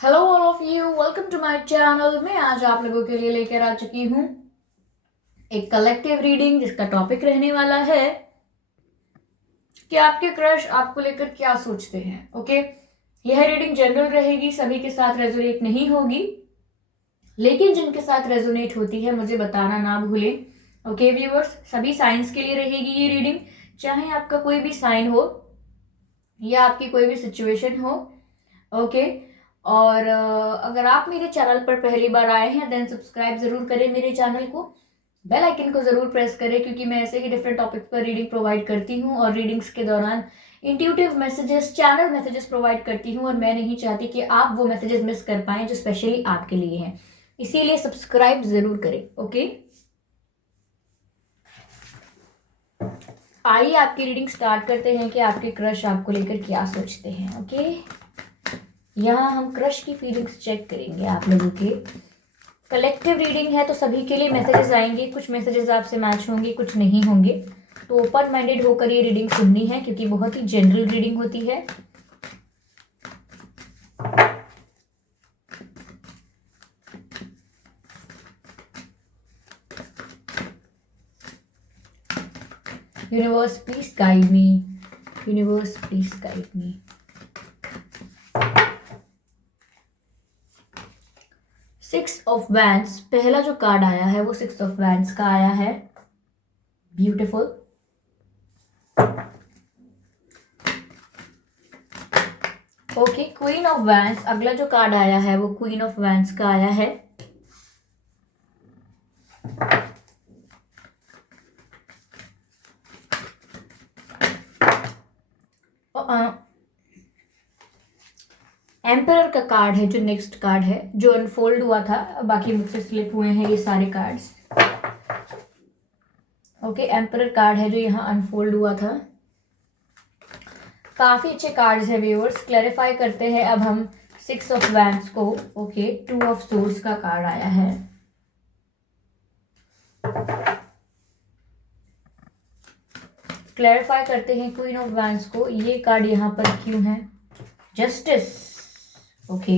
Hello all of you, welcome to my channel. मैं आज आप लोगों के लिए लेकर आ चुकी हूँ एक कलेक्टिव रीडिंग जिसका टॉपिक रहने वाला है कि आपके क्रश आपको लेकर क्या सोचते हैं। ओके, यह रीडिंग जनरल रहेगी, सभी के साथ रेजोनेट नहीं होगी, लेकिन जिनके साथ रेजोनेट होती है मुझे बताना ना भूलें। ओके व्यूअर्स, सभी साइंस के लिए रहेगी ये रीडिंग, चाहे आपका कोई भी साइन हो या आपकी कोई भी सिचुएशन हो। ओके, और अगर आप मेरे चैनल पर पहली बार आए हैं देन सब्सक्राइब जरूर करें मेरे चैनल को, बेल आइकन को जरूर प्रेस करें, क्योंकि मैं ऐसे ही डिफरेंट टॉपिक पर रीडिंग प्रोवाइड करती हूँ और रीडिंग्स के दौरान intuitive messages, channel messages provide करती हूँ, और मैं नहीं चाहती कि आप वो मैसेजेस मिस कर पाएं जो स्पेशली आपके लिए हैं। इसीलिए सब्सक्राइब जरूर करें। ओके, आइए आपकी रीडिंग स्टार्ट करते हैं कि आपके क्रश आपको लेकर क्या सोचते हैं। ओके, यहाँ हम क्रश की फीलिंग्स चेक करेंगे आप लोगों के। कलेक्टिव रीडिंग है तो सभी के लिए मैसेजेस आएंगे, कुछ मैसेजेस आपसे मैच होंगे, कुछ नहीं होंगे, तो ओपन माइंडेड होकर ये रीडिंग सुननी है क्योंकि बहुत ही जनरल रीडिंग होती है। Universe please guide me, universe please guide me. Six of wands, पहला जो कार्ड आया है वो सिक्स ऑफ वैंड्स का आया है। Beautiful. Okay, queen of wands, अगला जो कार्ड आया है वो क्वीन ऑफ वैंड्स का आया है। एम्परर का कार्ड है जो नेक्स्ट कार्ड है, जो अनफोल्ड हुआ था, बाकी मुझसे स्लिप हुए हैं ये सारे कार्ड्स। ओके, एम्परर कार्ड है जो यहाँ अनफोल्ड हुआ था। काफी अच्छे कार्ड्स है व्यूअर्स। क्लैरिफाई करते हैं अब हम सिक्स ऑफ वैंड्स को। ओके, टू ऑफ सोर्ड्स का कार्ड आया है। क्लैरिफाई करते हैं क्वीन ऑफ वैंड्स को, ये कार्ड यहाँ पर क्यों है। जस्टिस। ओके,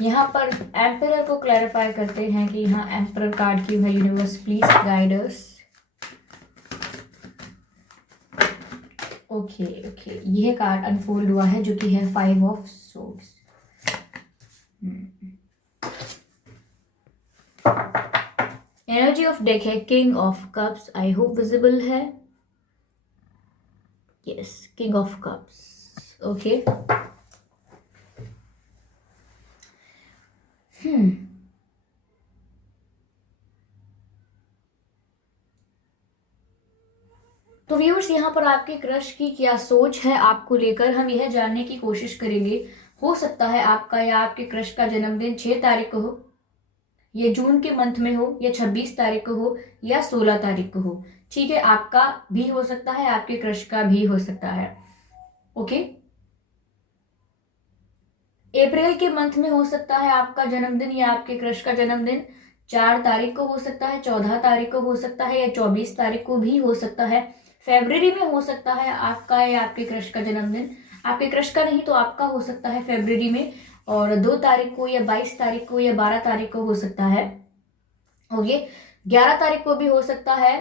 यहाँ पर एम्परर को क्लैरिफाई करते हैं कि यहाँ एम्परर कार्ड क्यों है। Universe please guide us. Okay okay, यह कार्ड अनफोल्ड हुआ है जो कि है five of swords. Energy of deck है king of cups, I hope visible है। Yes, king of cups. Okay, तो व्यूअर्स, यहाँ पर आपके क्रश की क्या सोच है आपको लेकर, हम यह जानने की कोशिश करेंगे। हो सकता है आपका या आपके क्रश का जन्मदिन 6 तारीख को हो, ये जून के मंथ में हो, या 26 तारीख को हो, या 16 तारीख को हो। ठीक है, आपका भी हो सकता है, आपके क्रश का भी हो सकता है। ओके, अप्रैल के मंथ में हो सकता है आपका जन्मदिन या आपके क्रश का जन्मदिन। 4 तारीख को हो सकता है, 14 तारीख को हो सकता है, या 24 तारीख को भी हो सकता है। फेब्रवरी में हो सकता है आपका या आपके क्रश का जन्मदिन, आपके क्रश का नहीं तो आपका हो सकता है फेब्रवरी में, और 2 तारीख को या 22 तारीख को या 12 तारीख को हो सकता है। ओके, 11 तारीख को भी हो सकता है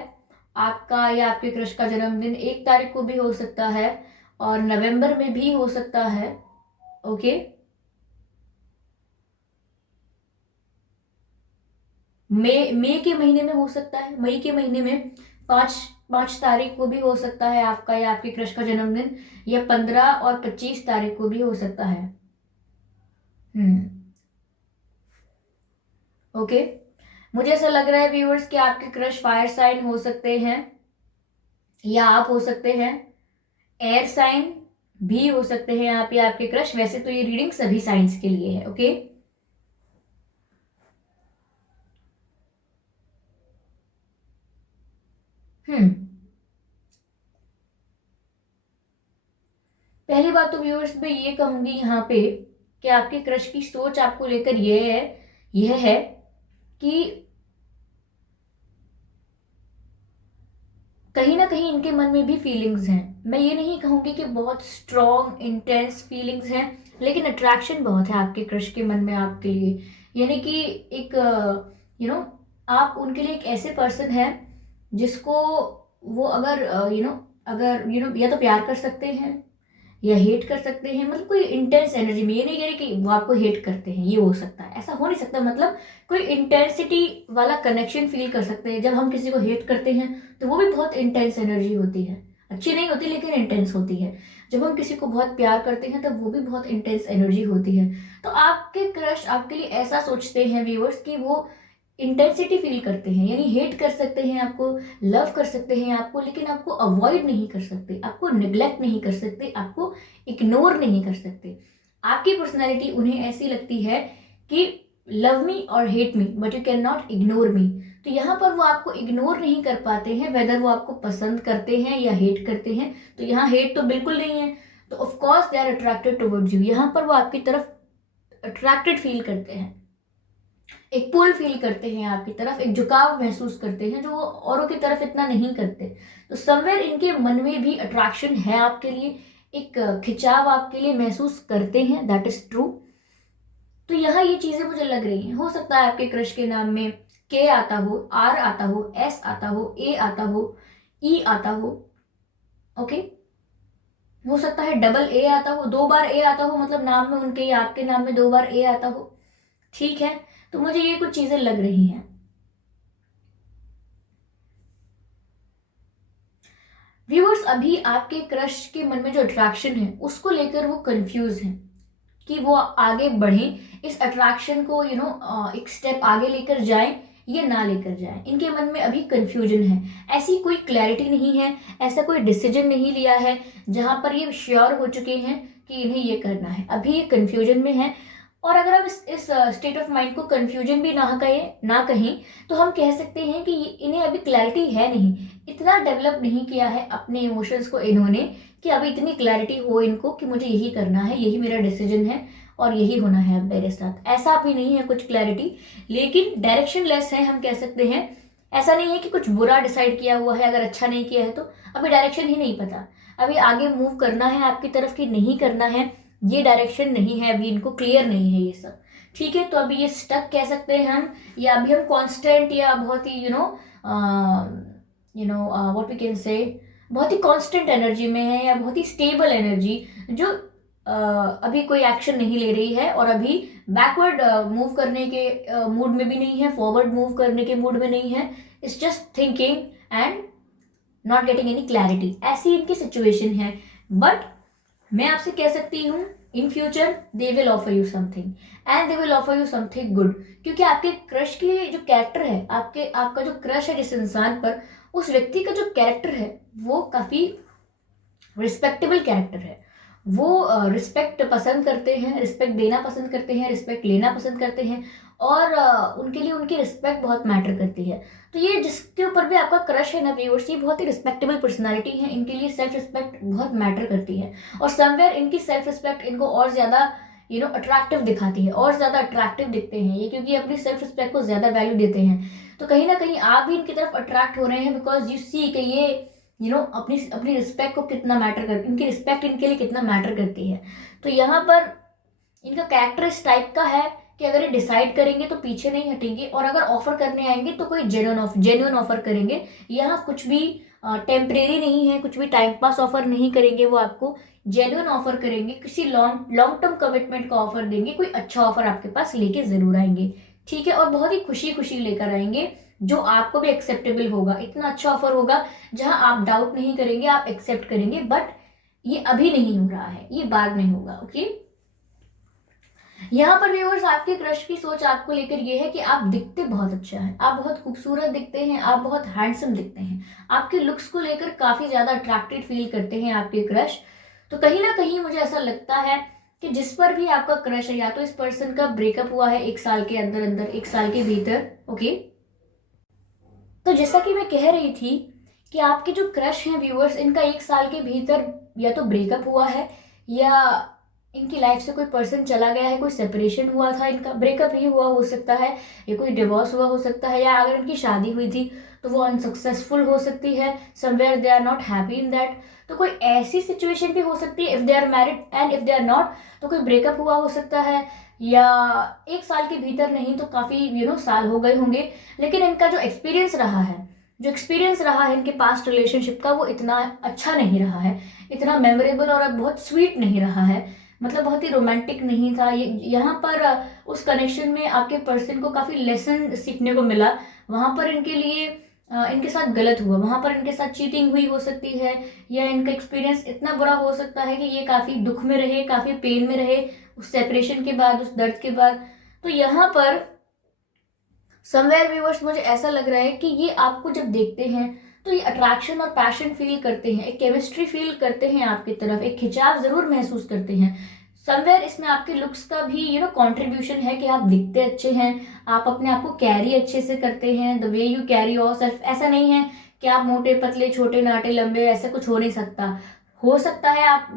आपका या आपके क्रश का जन्मदिन, 1 तारीख को भी हो सकता है, और नवंबर में भी हो सकता है। ओके, मई के महीने में हो सकता है, मई के महीने में 5 तारीख को भी हो सकता है आपका या आपके क्रश का जन्मदिन, या 15 और 25 तारीख को भी हो सकता है। ओके, मुझे ऐसा लग रहा है व्यूअर्स कि आपके क्रश फायर साइन हो सकते हैं, या आप हो सकते हैं एयर साइन भी हो सकते हैं आप या आपके क्रश। वैसे तो ये रीडिंग सभी साइंस के लिए है। ओके, हम्म पहली बात तो व्यूअर्स मैं ये कहूंगी यहाँ पे कि आपके क्रश की सोच आपको लेकर यह है कि कहीं ना कहीं इनके मन में भी फीलिंग्स हैं। मैं ये नहीं कहूँगी कि बहुत स्ट्रॉन्ग इंटेंस फीलिंग्स हैं, लेकिन अट्रैक्शन बहुत है आपके क्रश के मन में आपके लिए। यानी कि एक आप उनके लिए एक ऐसे पर्सन हैं जिसको वो अगर या तो प्यार कर सकते हैं या हेट कर सकते हैं। मतलब कोई इंटेंस एनर्जी में, ये नहीं कह रही कि वो आपको हेट करते हैं, ये हो सकता है, ऐसा हो नहीं सकता। मतलब कोई इंटेंसिटी वाला कनेक्शन फील कर सकते हैं। जब हम किसी को हेट करते हैं तो वो भी बहुत इंटेंस एनर्जी होती है, अच्छी नहीं होती लेकिन इंटेंस होती है। जब हम किसी को बहुत प्यार करते हैं तब वो भी बहुत इंटेंस एनर्जी होती है। तो आपके क्रश आपके लिए ऐसा सोचते हैं व्यूअर्स कि वो इंटेंसिटी फील करते हैं, यानी हेट कर सकते हैं आपको, लव कर सकते हैं आपको, लेकिन आपको अवॉइड नहीं कर सकते, आपको निग्लेक्ट नहीं कर सकते, आपको इग्नोर नहीं कर सकते। आपकी पर्सनैलिटी उन्हें ऐसी लगती है कि लव मी और hate me but you can not ignore me. तो यहाँ पर वो आपको इग्नोर नहीं कर पाते हैं, वेदर वो आपको पसंद करते हैं या हेट करते हैं। तो यहाँ हेट तो बिल्कुल नहीं है, तो of course they are attracted towards you. यहाँ पर वो आपकी तरफ अट्रैक्टेड फील करते हैं, एक पुल फील करते हैं आपकी तरफ, एक झुकाव महसूस करते हैं जो वो औरों की तरफ इतना नहीं करते। तो समवेयर इनके मन में भी अट्रैक्शन है आपके लिए, एक खिंचाव आपके लिए महसूस करते हैं, दैट इज ट्रू। तो यहाँ ये चीजें मुझे लग रही हैं। हो सकता है आपके क्रश के नाम में के आता हो, आर आता हो, एस आता हो, ए आता हो, ई आता हो, ओके। हो सकता है डबल ए आता हो, 2 बार ए आता हो, मतलब नाम में उनके या आपके नाम में 2 बार ए आता हो, ठीक है। तो मुझे ये कुछ चीजें लग रही हैं। व्यूअर्स, अभी आपके क्रश के मन में जो अट्रैक्शन है उसको लेकर वो कंफ्यूज हैं कि वो आगे बढ़ें, इस अट्रैक्शन को एक स्टेप आगे लेकर जाएं या ना लेकर जाएं। इनके मन में अभी कंफ्यूजन है, ऐसी कोई क्लैरिटी नहीं है, ऐसा कोई डिसीजन नहीं लिया है जहां पर ये श्योर हो चुके हैं कि इन्हें ये करना है। अभी ये कंफ्यूजन में है। और अगर हम इस स्टेट ऑफ माइंड को कंफ्यूजन भी ना कहें तो हम कह सकते हैं कि इन्हें अभी क्लैरिटी है नहीं, इतना डेवलप नहीं किया है अपने इमोशंस को इन्होंने कि अभी इतनी क्लैरिटी हो इनको कि मुझे यही करना है, यही मेरा डिसीजन है और यही होना है अब मेरे साथ। ऐसा भी नहीं है कुछ क्लैरिटी, लेकिन डायरेक्शन लेस है, हम कह सकते हैं। ऐसा नहीं है कि कुछ बुरा डिसाइड किया हुआ है, अगर अच्छा नहीं किया है तो अभी डायरेक्शन ही नहीं पता, अभी आगे मूव करना है आपकी तरफ कि नहीं करना है, ये डायरेक्शन नहीं है, अभी इनको क्लियर नहीं है ये सब, ठीक है। तो अभी ये स्टक कह सकते हैं हम, या अभी हम कांस्टेंट या बहुत ही व्हाट वी कैन से बहुत ही कांस्टेंट एनर्जी में है, या बहुत ही स्टेबल एनर्जी जो अभी कोई एक्शन नहीं ले रही है और अभी बैकवर्ड मूव करने के मूड में भी नहीं है, फॉरवर्ड मूव करने के मूड में नहीं है, it's just thinking and not getting any clarity, ऐसी इनकी सिचुएशन है। बट मैं आपसे कह सकती हूँ in future they will offer you something and they will offer you something good, क्योंकि आपके क्रश की जो कैरेक्टर है, आपका जो क्रश है जिस इंसान पर, उस व्यक्ति का जो कैरेक्टर है वो काफी रिस्पेक्टेबल कैरेक्टर है। वो रिस्पेक्ट पसंद करते हैं, रिस्पेक्ट देना पसंद करते हैं, रिस्पेक्ट लेना पसंद करते हैं, और उनके लिए उनकी रिस्पेक्ट बहुत मैटर करती है। तो ये जिसके ऊपर भी आपका क्रश है ना व्यूअर्स, ये बहुत ही रिस्पेक्टेबल पर्सनालिटी है, इनके लिए सेल्फ रिस्पेक्ट बहुत मैटर करती है, और समवेयर इनकी सेल्फ रिस्पेक्ट इनको और ज्यादा अट्रैक्टिव दिखाती है, और ज्यादा अट्रैक्टिव दिखते हैं ये, क्योंकि अपनी सेल्फ रिस्पेक्ट को ज्यादा वैल्यू देते हैं। तो कहीं ना कहीं आप भी इनकी तरफ अट्रैक्ट हो रहे हैं, बिकॉज यू सी कि ये अपनी अपनी रिस्पेक्ट को कितना मैटर कर, इनकी रिस्पेक्ट इनके लिए कितना मैटर करती है। तो यहाँ पर इनका कैरेक्टर इस टाइप का है कि अगर ये डिसाइड करेंगे तो पीछे नहीं हटेंगे, और अगर ऑफर करने आएंगे तो कोई जेन्युइन ऑफर करेंगे। यहाँ कुछ भी टेम्परेरी नहीं है, कुछ भी टाइम पास ऑफर नहीं करेंगे, वो आपको जेन्युइन ऑफर करेंगे, किसी लॉन्ग टर्म कमिटमेंट का ऑफर देंगे, कोई अच्छा ऑफर आपके पास लेके जरूर आएंगे, ठीक है। और बहुत ही खुशी खुशी लेकर आएंगे जो आपको भी एक्सेप्टेबल होगा, इतना अच्छा ऑफर होगा जहां आप डाउट नहीं करेंगे, आप एक्सेप्ट करेंगे। बट ये अभी नहीं हो रहा है, ये बाद में होगा, ओके। यहाँ पर व्यूअर्स आपके क्रश की सोच आपको लेकर ये है कि आप दिखते बहुत अच्छा है, आप बहुत खूबसूरत दिखते हैं, आप बहुत हैंडसम दिखते हैं, आपके लुक्स को लेकर काफी ज्यादा अट्रैक्टेड फील करते हैं आपके क्रश। तो कहीं ना कहीं मुझे ऐसा लगता है कि जिस पर भी आपका क्रश है, या तो इस पर्सन का ब्रेकअप हुआ है 1 साल के अंदर अंदर, 1 साल के भीतर, ओके। तो जैसा कि मैं कह रही थी कि आपके जो क्रश हैं व्यूअर्स, इनका 1 साल के भीतर या तो ब्रेकअप हुआ है, या इनकी लाइफ से कोई पर्सन चला गया है, कोई सेपरेशन हुआ था, इनका ब्रेकअप ही हुआ हो सकता है, या कोई डिवोर्स हुआ हो सकता है, या अगर इनकी शादी हुई थी तो वो अनसक्सेसफुल हो सकती है, somewhere they are not happy in that. तो कोई ऐसी सिचुएशन भी हो सकती है if they are married and if they are not, तो कोई ब्रेकअप हुआ हो सकता है, या 1 साल के भीतर नहीं तो काफ़ी साल हो गए होंगे, लेकिन इनका जो एक्सपीरियंस रहा है, इनके पास्ट रिलेशनशिप का, वो इतना अच्छा नहीं रहा है, इतना मेमोरेबल और बहुत स्वीट नहीं रहा है, मतलब बहुत ही रोमांटिक नहीं था ये। यहाँ पर उस कनेक्शन में आपके पर्सन को काफ़ी लेसन सीखने को मिला। वहाँ पर इनके लिए इनके साथ गलत हुआ, वहाँ पर इनके साथ चीटिंग हुई हो सकती है, या इनका एक्सपीरियंस इतना बुरा हो सकता है कि ये काफ़ी दुख में रहे, काफ़ी पेन में रहे उस सेपरेशन के बाद, उस दर्द के बाद। तो यहाँ पर समवेयर व्यूअर्स मुझे ऐसा लग रहा है कि ये आपको जब देखते हैं तो ये अट्रैक्शन और पैशन फील करते हैं, एक केमिस्ट्री फील करते हैं आपकी तरफ, एक खिंचाव जरूर महसूस करते हैं। समवेयर इसमें आपके लुक्स का भी कंट्रीब्यूशन है कि आप दिखते अच्छे हैं, आप अपने आप को कैरी अच्छे से करते हैं, the way you carry yourself. ऐसा नहीं है कि आप मोटे पतले छोटे नाटे लंबे, ऐसा कुछ हो नहीं सकता। हो सकता है आप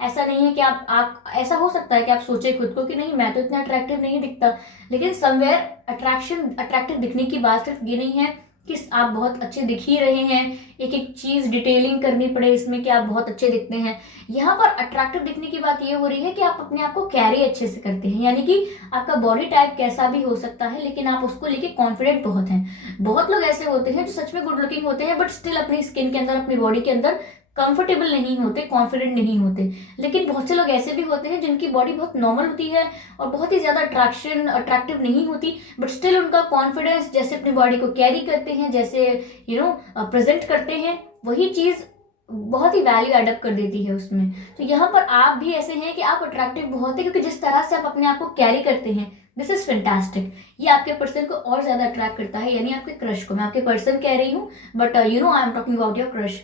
ऐसा नहीं है कि आप ऐसा हो सकता है कि आप सोचे खुद को कि नहीं मैं तो इतना अट्रैक्टिव नहीं दिखता, लेकिन समवेयर अट्रैक्टिव दिखने की बात सिर्फ ये नहीं है कि आप बहुत अच्छे दिख ही रहे हैं, एक एक चीज डिटेलिंग करनी पड़े इसमें कि आप बहुत अच्छे दिखते हैं। यहाँ पर अट्रैक्टिव दिखने की बात ये हो रही है कि आप अपने आप को कैरी अच्छे से करते हैं, यानी कि आपका बॉडी टाइप कैसा भी हो सकता है लेकिन आप उसको लेके कॉन्फिडेंट बहुत हैं। बहुत लोग ऐसे होते हैं जो सच में गुड लुकिंग होते हैं बट स्टिल अपनी स्किन के अंदर, अपनी बॉडी के अंदर कंफर्टेबल नहीं होते, कॉन्फिडेंट नहीं होते। लेकिन बहुत से लोग ऐसे भी होते हैं जिनकी बॉडी बहुत नॉर्मल होती है और बहुत ही ज़्यादा अट्रैक्टिव नहीं होती, बट स्टिल उनका कॉन्फिडेंस, जैसे अपनी बॉडी को कैरी करते हैं, जैसे प्रेजेंट करते हैं, वही चीज़ बहुत ही वैल्यू एडअप कर देती है उसमें। तो यहाँ पर आप भी ऐसे हैं कि आप अट्रैक्टिव बहुत है, क्योंकि जिस तरह से आप अपने आप को कैरी करते हैं, दिस इज फैंटास्टिक। ये आपके पर्सन को और ज़्यादा अट्रैक्ट करता है, यानी आपके क्रश को। मैं आपके पर्सन कह रही हूँ but I am talking about your crush.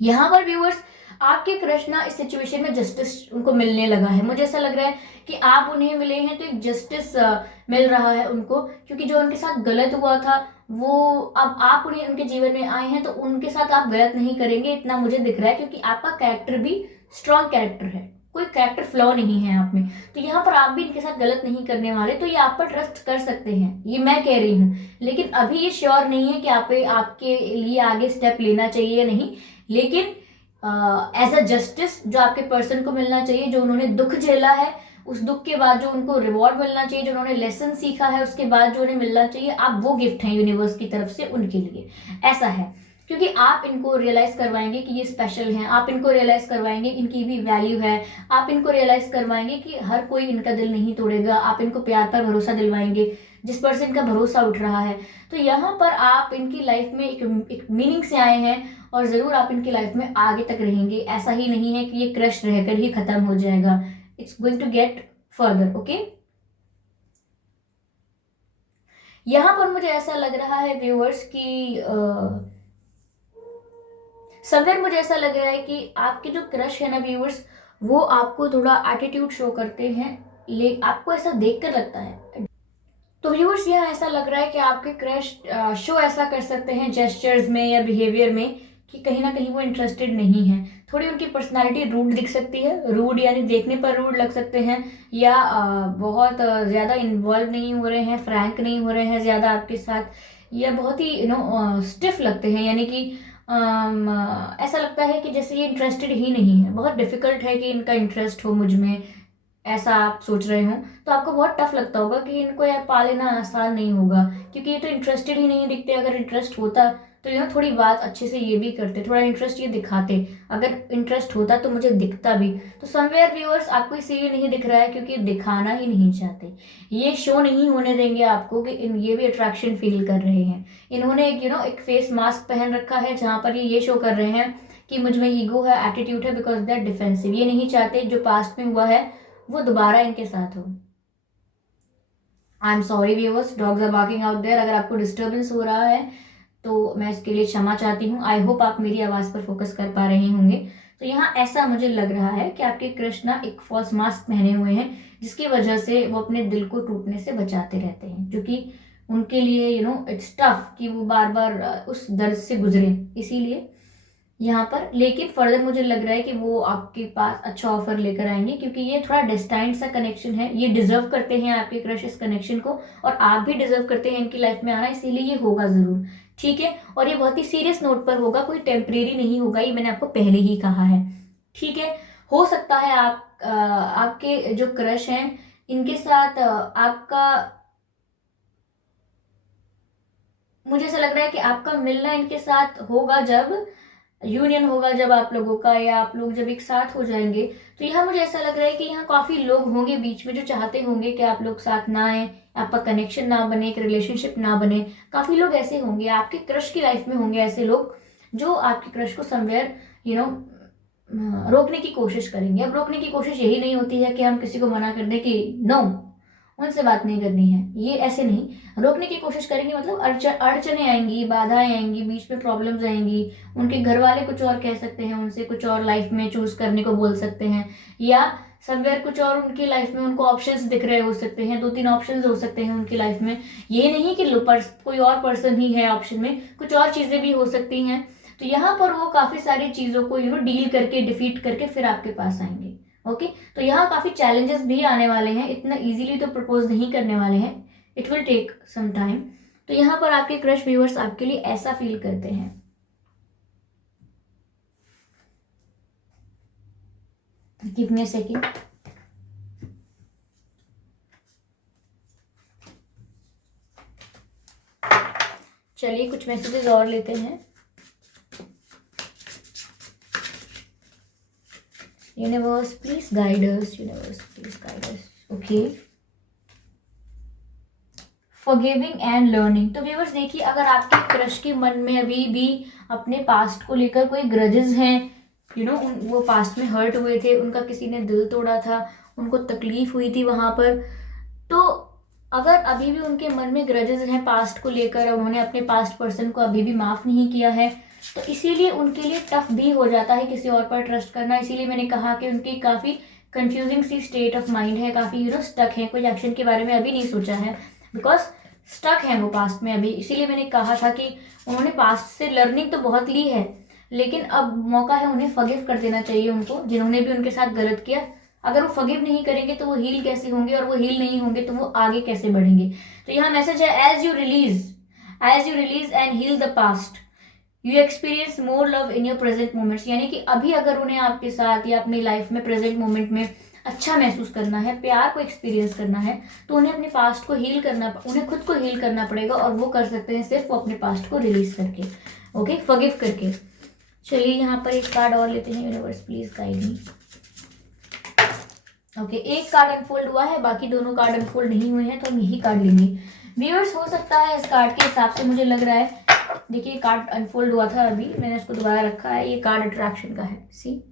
यहाँ पर व्यूअर्स आपके क्रश ना इस सिचुएशन में जस्टिस उनको मिलने लगा है। मुझे ऐसा लग रहा है कि आप उन्हें मिले हैं तो एक जस्टिस मिल रहा है उनको, क्योंकि जो उनके साथ गलत हुआ था वो अब आप उन्हें उनके जीवन में आए हैं तो उनके साथ आप गलत नहीं करेंगे, इतना मुझे दिख रहा है, क्योंकि आपका कैरेक्टर भी स्ट्रॉन्ग कैरेक्टर है, कोई कैरेक्टर फ्लॉ नहीं है आप में। तो यहाँ पर आप भी इनके साथ गलत नहीं करने वाले, तो ये आप पर ट्रस्ट कर सकते हैं, ये मैं कह रही हूँ। लेकिन अभी ये श्योर नहीं है कि आपके लिए आगे स्टेप लेना चाहिए या नहीं, लेकिन एज अ जस्टिस जो आपके पर्सन को मिलना चाहिए, जो उन्होंने दुख झेला है, उस दुख के बाद जो उनको रिवॉर्ड मिलना चाहिए, जो उन्होंने लेसन सीखा है, उसके बाद जो उन्हें मिलना चाहिए, आप वो गिफ्ट हैं यूनिवर्स की तरफ से उनके लिए। ऐसा है, क्योंकि आप इनको रियलाइज करवाएंगे कि ये स्पेशल हैं, आप इनको रियलाइज करवाएंगे इनकी भी वैल्यू है, आप इनको रियलाइज करवाएंगे कि हर कोई इनका दिल नहीं तोड़ेगा, आप इनको प्यार पर भरोसा दिलवाएंगे जिस पर्सन का भरोसा उठ रहा है। तो यहाँ पर आप इनकी लाइफ में एक मीनिंग से आए हैं और ज़रूर आप इनकी लाइफ में आगे तक रहेंगे। ऐसा ही नहीं है कि ये क्रश रहकर ही खत्म हो जाएगा, it's going to get further. Okay, यहाँ पर मुझे ऐसा लग रहा है व्यूअर्स कि समवेयर मुझे ऐसा लग रहा है कि आपके जो क्रश है ना व्यूअर्स, वो आपको थोड़ा एटीट्यूड शो करते हैं, आपको ऐसा देख कर लगता है। तो व्यूअर्स यहाँ ऐसा लग रहा है कि आपके क्रश शो ऐसा कर सकते हैं जेस्चर्स में या बिहेवियर में कि कहीं ना कहीं वो इंटरेस्टेड नहीं है। थोड़ी उनकी पर्सनालिटी रूड दिख सकती है, रूड यानी देखने पर रूड लग सकते हैं, या बहुत ज़्यादा इन्वॉल्व नहीं हो रहे हैं, फ्रैंक नहीं हो रहे हैं ज़्यादा आपके साथ, या बहुत ही स्टिफ लगते हैं, यानी कि ऐसा लगता है कि जैसे ये इंटरेस्टेड ही नहीं है। बहुत डिफिकल्ट है कि इनका इंटरेस्ट हो मुझ में, ऐसा आप सोच रहे हो तो आपको बहुत टफ लगता होगा कि इनको यार पा लेना आसान नहीं होगा, क्योंकि ये तो इंटरेस्टेड ही नहीं दिखते। अगर इंटरेस्ट होता तो थोड़ी बात अच्छे से ये भी करते, थोड़ा इंटरेस्ट ये दिखाते, अगर इंटरेस्ट होता तो मुझे दिखता भी। तो समवेयर व्यूअर्स आपको इसीलिए नहीं दिख रहा है क्योंकि दिखाना ही नहीं चाहते, ये शो नहीं होने देंगे आपको कि ये भी अट्रैक्शन फील कर रहे हैं। इन्होंने एक फेस मास्क पहन रखा है जहाँ पर ये शो कर रहे हैं कि मुझ में ईगो है, एटीट्यूड है, बिकॉज दे आर डिफेंसिव। ये नहीं चाहते जो पास्ट में हुआ है वो दोबारा इनके साथ हो। I am sorry viewers, dogs are barking out there. अगर आपको डिस्टर्बेंस हो रहा है तो मैं इसके लिए क्षमा चाहती हूँ। आई होप आप मेरी आवाज़ पर फोकस कर पा रहे होंगे। तो यहाँ ऐसा मुझे लग रहा है कि आपके कृष्णा एक फॉल्स मास्क पहने हुए हैं, जिसकी वजह से वो अपने दिल को टूटने से बचाते रहते हैं, जो कि उनके लिए इट्स टफ कि वो बार बार उस दर्द से गुजरे, इसीलिए यहाँ पर। लेकिन फर्दर मुझे लग रहा है कि वो आपके पास अच्छा ऑफर लेकर आएंगे, क्योंकि ये थोड़ा डेस्टाइन्ड सा कनेक्शन है, ये डिजर्व करते हैं आपके क्रश इस कनेक्शन को, और आप भी डिजर्व करते हैं इनकी लाइफ में आना, इसीलिए ये होगा ज़रूर। ठीक है। और ये बहुत ही सीरियस नोट पर होगा, कोई टेम्परेरी नहीं होगा, ये मैंने आपको पहले ही कहा है, ठीक है। हो सकता है आपके जो क्रश हैं इनके साथ आपका, मुझे ऐसा लग रहा है कि आपका मिलना इनके साथ होगा जब यूनियन होगा, जब आप लोगों का, या आप लोग जब एक साथ हो जाएंगे। तो यहाँ मुझे ऐसा लग रहा है कि यहाँ काफी लोग होंगे बीच में जो चाहते होंगे कि आप लोग साथ ना आए, आपका कनेक्शन ना बने, एक रिलेशनशिप ना बने। काफी लोग ऐसे होंगे आपके क्रश की लाइफ में, होंगे ऐसे लोग जो आपके क्रश को समवेयर रोकने की कोशिश करेंगे। अब रोकने की कोशिश यही नहीं होती है कि हम किसी को मना कर दें कि नो, उनसे बात नहीं करनी है, ये ऐसे नहीं। रोकने की कोशिश करेंगे मतलब अड़चने आएंगी, बाधाएं आएंगी, बीच में प्रॉब्लम्स आएंगी, उनके घर वाले कुछ और कह सकते हैं, उनसे कुछ और लाइफ में चूज करने को बोल सकते हैं, या समवेयर कुछ और उनकी लाइफ में उनको ऑप्शंस दिख रहे हो सकते हैं, 2-3 ऑप्शंस हो सकते हैं उनकी लाइफ में। ये नहीं कि कोई और पर्सन ही है ऑप्शन में, कुछ और चीजें भी हो सकती हैं। तो यहाँ पर वो काफी सारी चीजों को डील करके, डिफीट करके फिर आपके पास आएंगे। ओके, तो यहाँ काफी चैलेंजेस भी आने वाले हैं, इतना इजीली तो प्रपोज नहीं करने वाले हैं, it will take some time. तो यहाँ पर आपके क्रश व्यूअर्स आपके लिए ऐसा फील करते हैं। Give me a second. चलिए कुछ मैसेजेस और लेते हैं। Universe please guide us, universe please guide us. Okay, forgiving and learning. तो व्यूअर्स देखिए, अगर आपके क्रश के मन में अभी भी अपने पास्ट को लेकर कोई ग्रजेस हैं, वो पास्ट में हर्ट हुए थे, उनका किसी ने दिल तोड़ा था, उनको तकलीफ हुई थी वहां पर, तो अगर अभी भी उनके मन में ग्रजेस हैं पास्ट को लेकर, उन्होंने अपने पास्ट पर्सन को अभी भी माफ नहीं किया है, तो इसीलिए उनके लिए टफ भी हो जाता है किसी और पर ट्रस्ट करना। इसीलिए मैंने कहा कि उनकी काफी कंफ्यूजिंग सी स्टेट ऑफ माइंड है, काफी स्टक है, कोई एक्शन के बारे में अभी नहीं सोचा है, बिकॉज स्टक है वो पास्ट में अभी। इसीलिए मैंने कहा था कि उन्होंने पास्ट से लर्निंग तो बहुत ली है, लेकिन अब मौका है उन्हें फॉरगिव कर देना चाहिए उनको, जिन्होंने भी उनके साथ गलत किया। अगर वो फॉरगिव नहीं करेंगे तो वो हील कैसे होंगे, और वो हील नहीं होंगे तो वो आगे कैसे बढ़ेंगे। तो यहाँ मैसेज है, as you release and heal the past, you experience more love in your present moments. यानी कि अभी अगर उन्हें आपके साथ या अपनी लाइफ में प्रेजेंट मोमेंट में अच्छा महसूस करना है, प्यार को एक्सपीरियंस करना है, तो उन्हें अपने पास्ट को हील करना, उन्हें खुद को हील करना पड़ेगा, और वो कर सकते हैं सिर्फ वो अपने पास्ट को रिलीज करके, ओके, फॉरगिव करके। चलिए यहाँ पर एक कार्ड और लेते हैं, universe please guide me. Okay, एक कार्ड अनफोल्ड हुआ है, बाकी दोनों कार्ड अनफोल्ड नहीं हुए हैं, तो हम यही कार्ड लेंगे। व्यूअर्स हो सकता है इस कार्ड के हिसाब से मुझे लग रहा है, देखिए कार्ड अनफोल्ड हुआ था अभी, मैंने इसको दोबारा रखा है, ये कार्ड अट्रैक्शन का है। सी,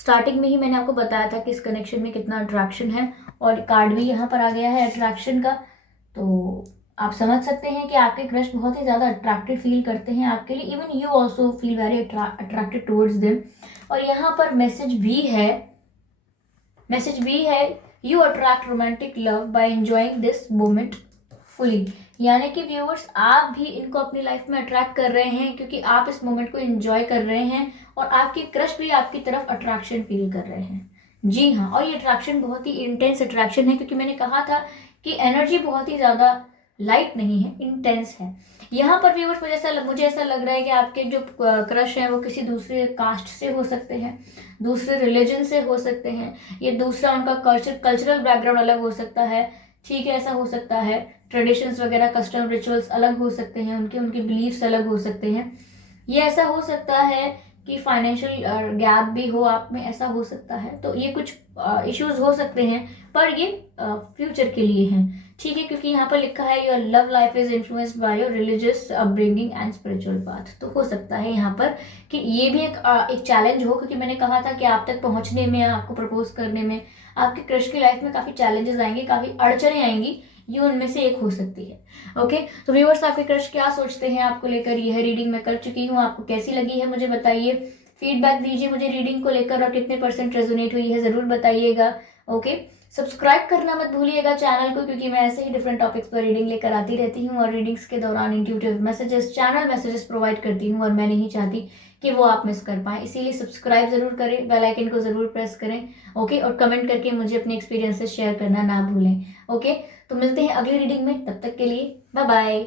स्टार्टिंग में ही मैंने आपको बताया था कि इस कनेक्शन में कितना अट्रैक्शन है, और कार्ड भी यहाँ पर आ गया है अट्रैक्शन का। तो आप समझ सकते हैं कि आपके क्रश बहुत ही ज़्यादा अट्रैक्टेड फील करते हैं आपके लिए, even you also feel very attracted towards them. और यहाँ पर मैसेज भी है, you attract romantic love by enjoying this moment fully. यानी कि व्यूअर्स आप भी इनको अपनी लाइफ में अट्रैक्ट कर रहे हैं, क्योंकि आप इस मोमेंट को एंजॉय कर रहे हैं, और आपके क्रश भी आपकी तरफ अट्रैक्शन फील कर रहे हैं। जी हाँ, और ये अट्रैक्शन बहुत ही इंटेंस अट्रैक्शन है, क्योंकि मैंने कहा था कि एनर्जी बहुत ही ज़्यादा लाइट नहीं है, इंटेंस है। यहाँ पर व्यूअर्स मुझे ऐसा लग रहा है कि आपके जो क्रश हैं वो किसी दूसरे कास्ट से हो सकते हैं, दूसरे रिलीजन से हो सकते हैं, ये दूसरा उनका कल्चरल बैकग्राउंड अलग हो सकता है, ठीक है, ऐसा हो सकता है, ट्रेडिशंस वगैरह, कस्टम, रिचुअल्स अलग हो सकते हैं, उनके बिलीफ्स अलग हो सकते हैं। ये ऐसा हो सकता है कि फाइनेंशियल गैप भी हो आप में, ऐसा हो सकता है। तो ये कुछ इश्यूज हो सकते हैं, पर ये फ्यूचर के लिए हैं, ठीक है, क्योंकि यहाँ पर लिखा है your love life is influenced by your religious upbringing and spiritual path. तो हो सकता है यहाँ पर कि ये भी एक चैलेंज हो, क्योंकि मैंने कहा था कि आप तक पहुंचने में, आपको प्रपोज करने में, आपके क्रश की लाइफ में काफी चैलेंजेस आएंगे, काफी अड़चने आएंगी, ये उनमें से एक हो सकती है। ओके, तो व्यूअर्स आपके क्रश क्या सोचते हैं आपको लेकर, यह रीडिंग मैं कर चुकी हूँ, आपको कैसी लगी है मुझे बताइए, फीडबैक दीजिए मुझे रीडिंग को लेकर, और कितने % रेजोनेट हुई है जरूर बताइएगा। ओके, सब्सक्राइब करना मत भूलिएगा चैनल को, क्योंकि मैं ऐसे ही डिफरेंट टॉपिक्स पर रीडिंग लेकर आती रहती हूँ, और रीडिंग्स के दौरान intuitive messages, channel messages provide करती हूँ, और मैं नहीं चाहती कि वो आप मिस कर पाएं, इसीलिए सब्सक्राइब जरूर करें, बेल आइकन को जरूर प्रेस करें। ओके, और कमेंट करके मुझे अपने एक्सपीरियंसेस शेयर करना ना भूलें। ओके, तो मिलते हैं अगली रीडिंग में, तब तक के लिए बाय बाय।